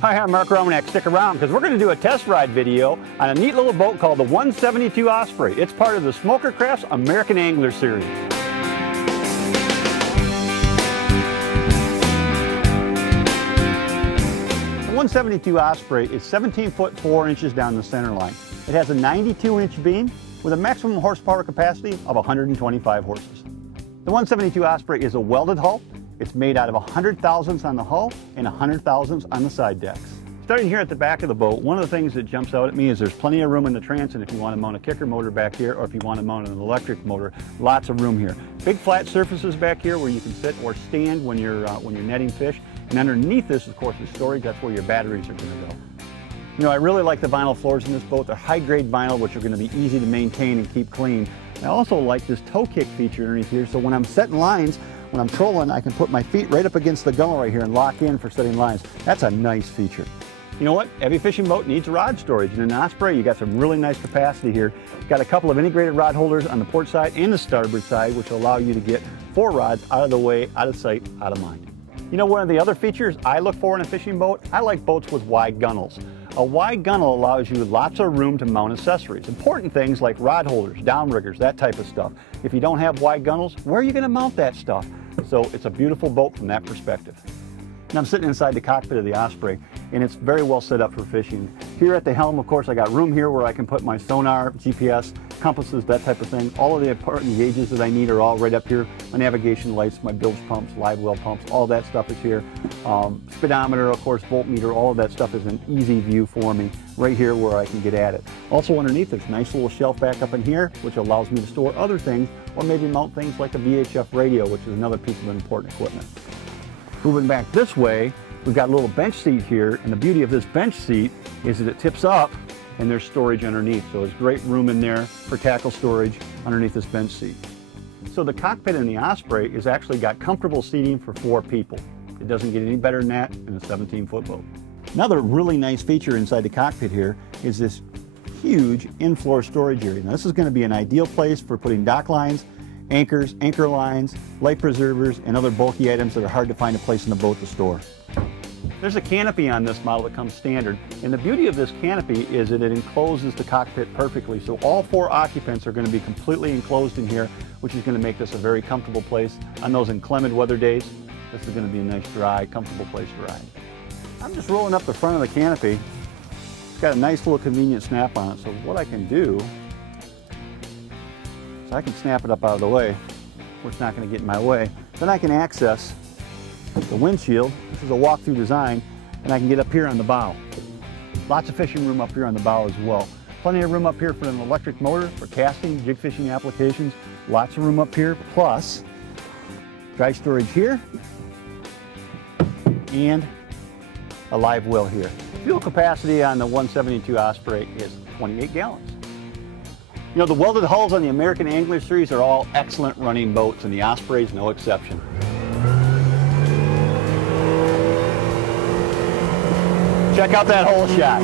Hi, I'm Mark Romanack. Stick around because we're going to do a test ride video on a neat little boat called the 172 Osprey. It's part of the Smoker Craft's American Angler Series. The 172 Osprey is 17 foot 4 inches down the center line. It has a 92-inch beam with a maximum horsepower capacity of 125 horses. The 172 Osprey is a welded hull. It's made out of 100 thousandths on the hull and 100 thousandths on the side decks. Starting here at the back of the boat, one of the things that jumps out at me is there's plenty of room in the transom if you want to mount a kicker motor back here, or if you want to mount an electric motor, lots of room here. Big flat surfaces back here where you can sit or stand when you're netting fish. And underneath this, of course, is storage. That's where your batteries are going to go. You know, I really like the vinyl floors in this boat. They're high-grade vinyl, which are going to be easy to maintain and keep clean. I also like this toe kick feature underneath here, so when I'm setting lines, when I'm trolling, I can put my feet right up against the gunnel right here and lock in for setting lines. That's a nice feature. You know what? Every fishing boat needs rod storage, and in an Osprey, you got some really nice capacity here. Got a couple of integrated rod holders on the port side and the starboard side, which will allow you to get 4 rods out of the way, out of sight, out of mind. You know, one of the other features I look for in a fishing boat, I like boats with wide gunnels. A wide gunnel allows you lots of room to mount accessories. Important things like rod holders, downriggers, that type of stuff. If you don't have wide gunnels, where are you going to mount that stuff? So it's a beautiful boat from that perspective. And I'm sitting inside the cockpit of the Osprey, and it's very well set up for fishing. Here at the helm, of course, I got room here where I can put my sonar, GPS, compasses, that type of thing. All of the important gauges that I need are all right up here. My navigation lights, my bilge pumps, live well pumps, all that stuff is here. Speedometer, of course, voltmeter, all of that stuff is an easy view for me right here where I can get at it. Also underneath, there's a nice little shelf back up in here, which allows me to store other things, or maybe mount things like a VHF radio, which is another piece of important equipment. Moving back this way, we've got a little bench seat here, and the beauty of this bench seat is that it tips up and there's storage underneath. So there's great room in there for tackle storage underneath this bench seat. So the cockpit in the Osprey has actually got comfortable seating for 4 people. It doesn't get any better than that in a 17-foot boat. Another really nice feature inside the cockpit here is this huge in-floor storage area. Now this is going to be an ideal place for putting dock lines, anchors, anchor lines, life preservers, and other bulky items that are hard to find a place in the boat to store. There's a canopy on this model that comes standard, and the beauty of this canopy is that it encloses the cockpit perfectly, so all 4 occupants are going to be completely enclosed in here, which is going to make this a very comfortable place. On those inclement weather days, this is going to be a nice, dry, comfortable place to ride. I'm just rolling up the front of the canopy. It's got a nice little convenient snap on it, so what I can do is I can snap it up out of the way, where it's not going to get in my way. Then I can access the windshield. This is a walk-through design, and I can get up here on the bow. Lots of fishing room up here on the bow as well. Plenty of room up here for an electric motor, for casting, jig fishing applications. Lots of room up here, plus dry storage here, and a live well here. Fuel capacity on the 172 Osprey is 28 gallons. You know, the welded hulls on the American Angler Series are all excellent running boats, and the Osprey is no exception. Check out that hole shot.